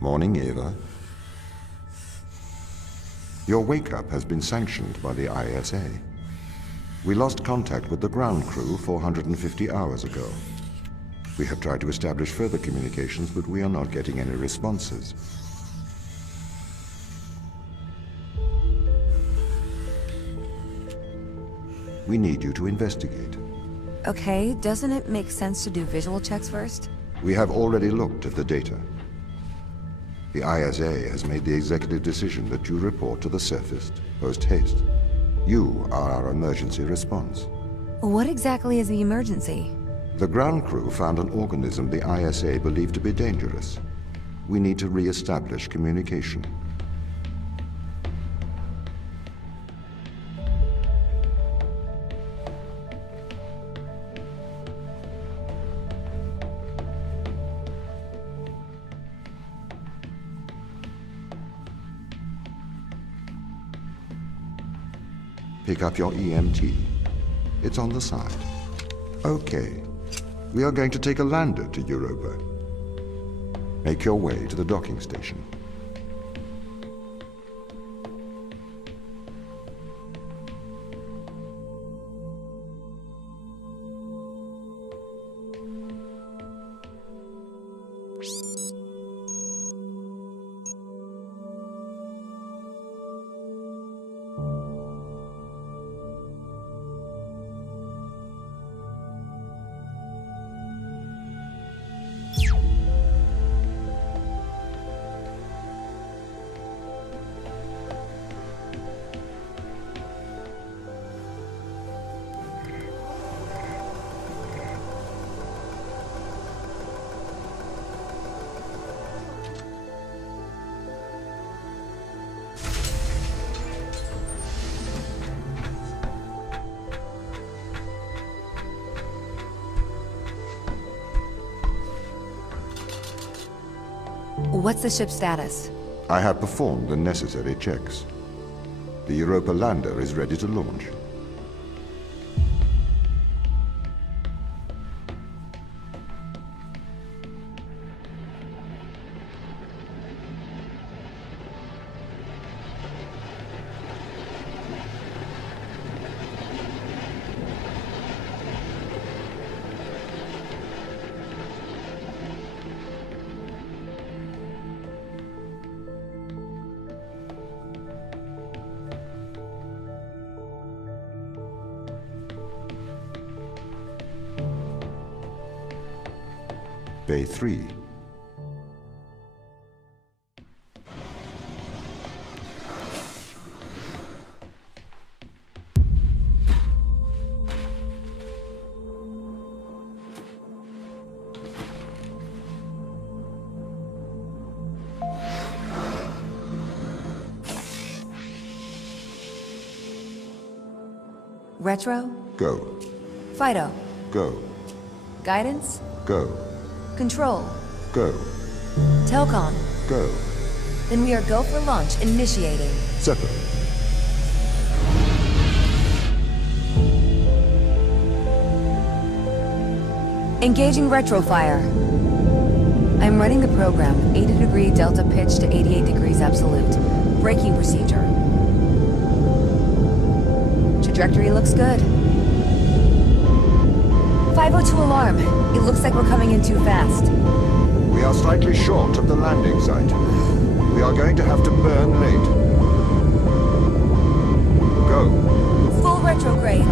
Morning, Ava. Your wake-up has been sanctioned by the ISA. We lost contact with the ground crew 450 hours ago. We have tried to establish further communications, but we are not getting any responses. We need you to investigate. Okay, doesn't it make sense to do visual checks first? We have already looked at the data. The ISA has made the executive decision that you report to the surface post-haste. You are our emergency response. What exactly is the emergency? The ground crew found an organism the ISA believed to be dangerous. We need to re-establish communication. Pick up your EMT. It's on the side. Okay. We are going to take a lander to Europa. Make your way to the docking station. What's the ship's status? I have performed the necessary checks. The Europa lander is ready to launch. Bay 3. Retro? Go. Fido? Go. Guidance? Go. Control? Go. Telcom? Go. Then we are go for launch, initiating. Zephyr. Engaging retrofire. I'm running the program, 80-degree delta pitch to 88 degrees absolute. Braking procedure. Trajectory looks good. 502 alarm. It looks like we're coming in too fast. We are slightly short of the landing site. We are going to have to burn late. Go. Full retrograde.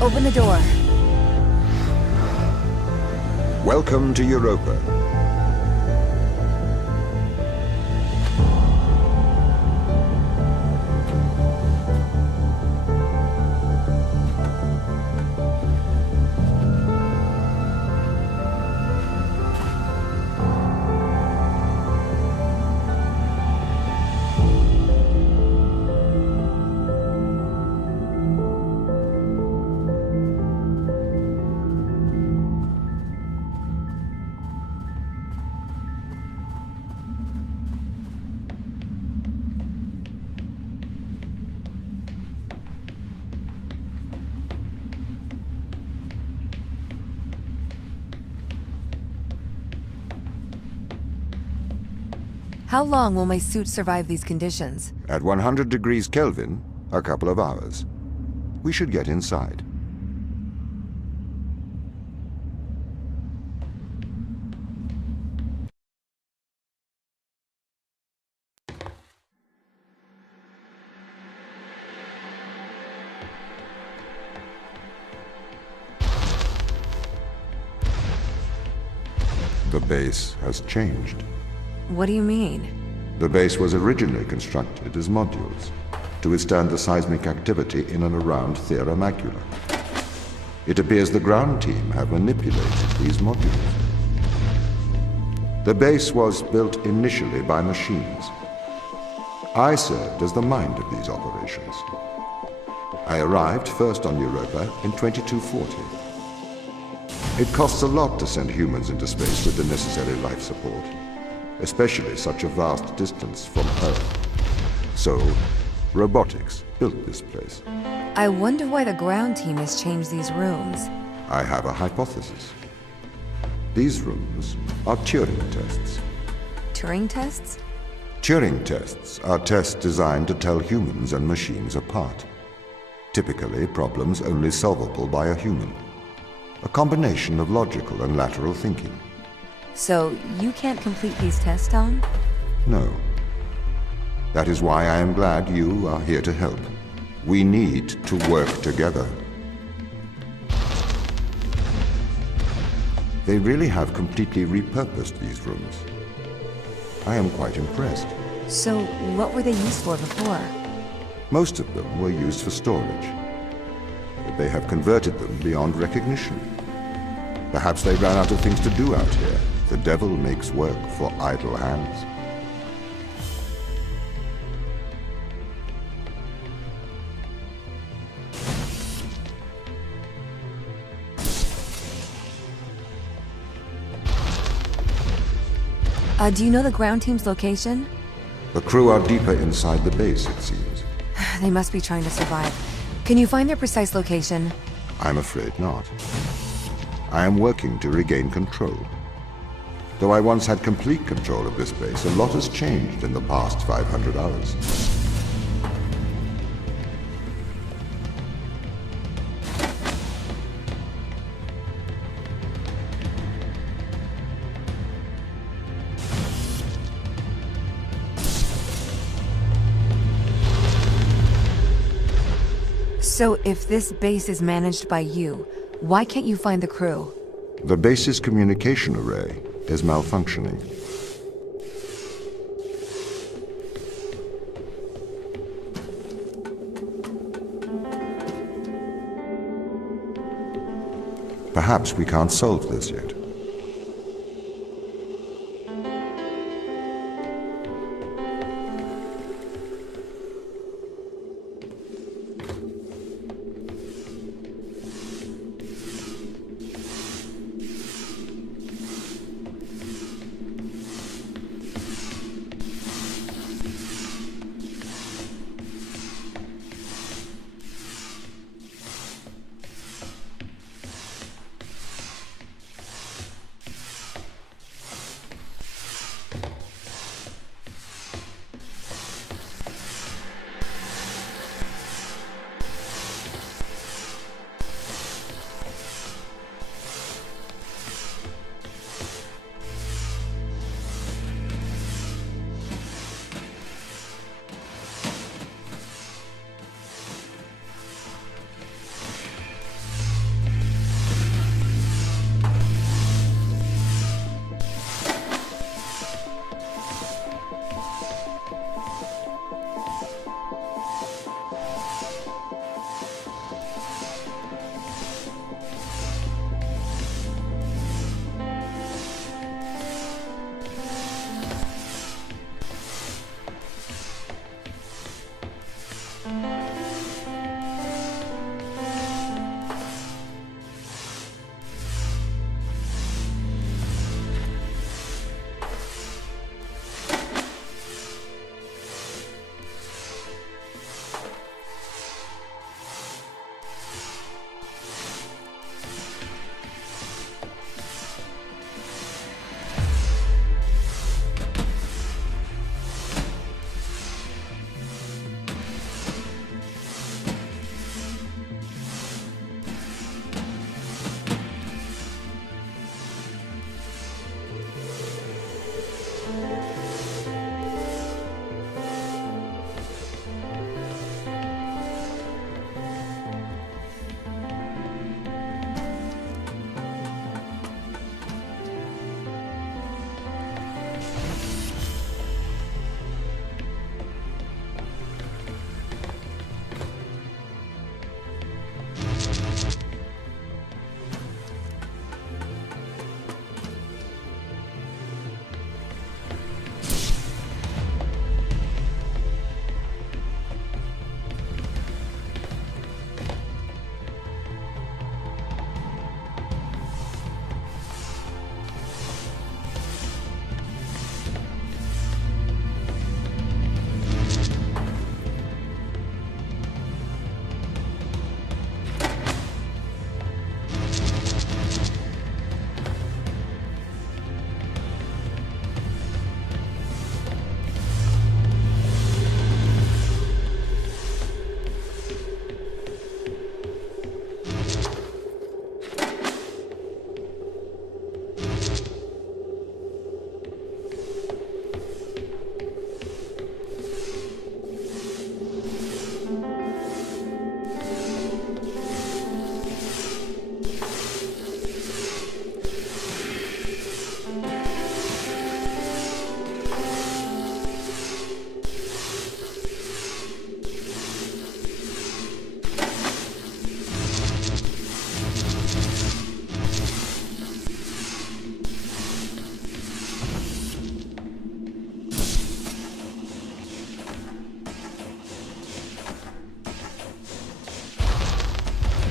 Open the door. Welcome to Europa. How long will my suit survive these conditions? At 100 degrees Kelvin, a couple of hours. We should get inside. The base has changed. What do you mean? The base was originally constructed as modules to withstand the seismic activity in and around Thera Macula. It appears the ground team have manipulated these modules. The base was built initially by machines. I served as the mind of these operations. I arrived first on Europa in 2240. It costs a lot to send humans into space with the necessary life support, especially such a vast distance from Earth. So, robotics built this place. I wonder why the ground team has changed these rooms. I have a hypothesis. These rooms are Turing tests. Turing tests? Turing tests are tests designed to tell humans and machines apart. Typically, problems only solvable by a human. A combination of logical and lateral thinking. So, you can't complete these tests, Tom? No. That is why I am glad you are here to help. We need to work together. They really have completely repurposed these rooms. I am quite impressed. So, what were they used for before? Most of them were used for storage. But they have converted them beyond recognition. Perhaps they ran out of things to do out here. The devil makes work for idle hands. Do you know the ground team's location? The crew are deeper inside the base, it seems. They must be trying to survive. Can you find their precise location? I'm afraid not. I am working to regain control. Though I once had complete control of this base, a lot has changed in the past 500 hours. So, if this base is managed by you, why can't you find the crew? The base's communication array is malfunctioning. Perhaps we can't solve this yet.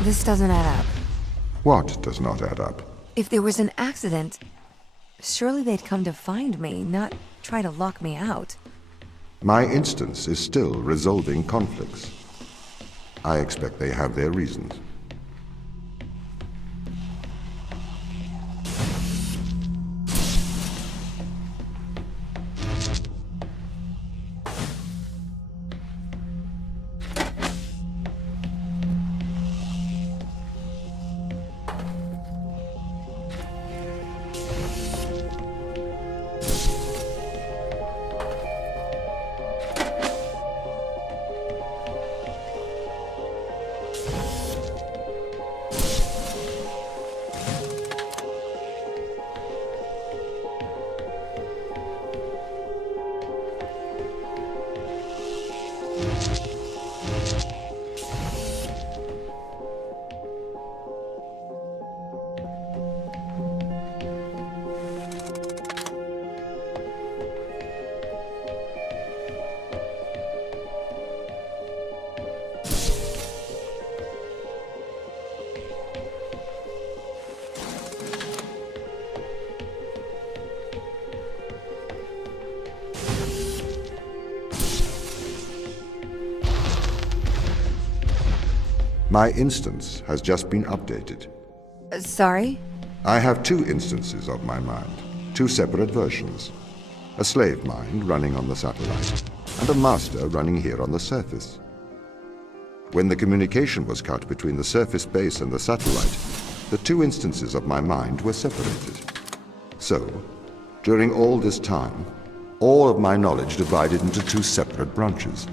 This doesn't add up. What does not add up? If there was an accident, surely they'd come to find me, not try to lock me out. My instance is still resolving conflicts. I expect they have their reasons. My instance has just been updated. Sorry? I have two instances of my mind, two separate versions. A slave mind running on the satellite, and a master running here on the surface. When the communication was cut between the surface base and the satellite, the two instances of my mind were separated. So, during all this time, all of my knowledge divided into two separate branches.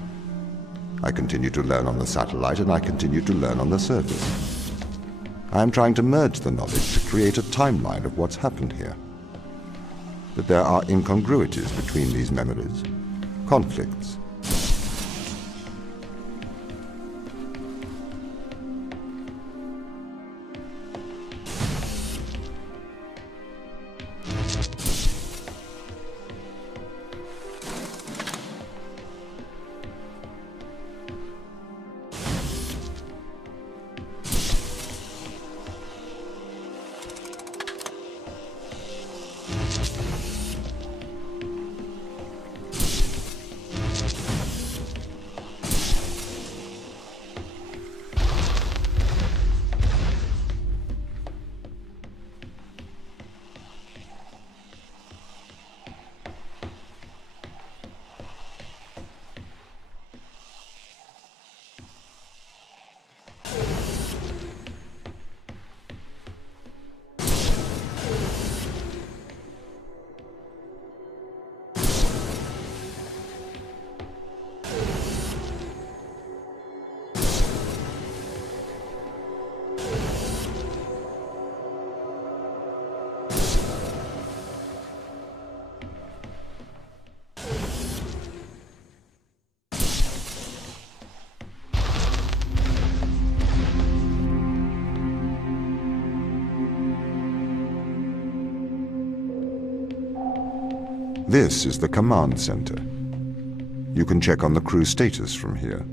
I continue to learn on the satellite, and I continue to learn on the surface. I am trying to merge the knowledge to create a timeline of what's happened here. But there are incongruities between these memories, conflicts. This is the command center. You can check on the crew status from here.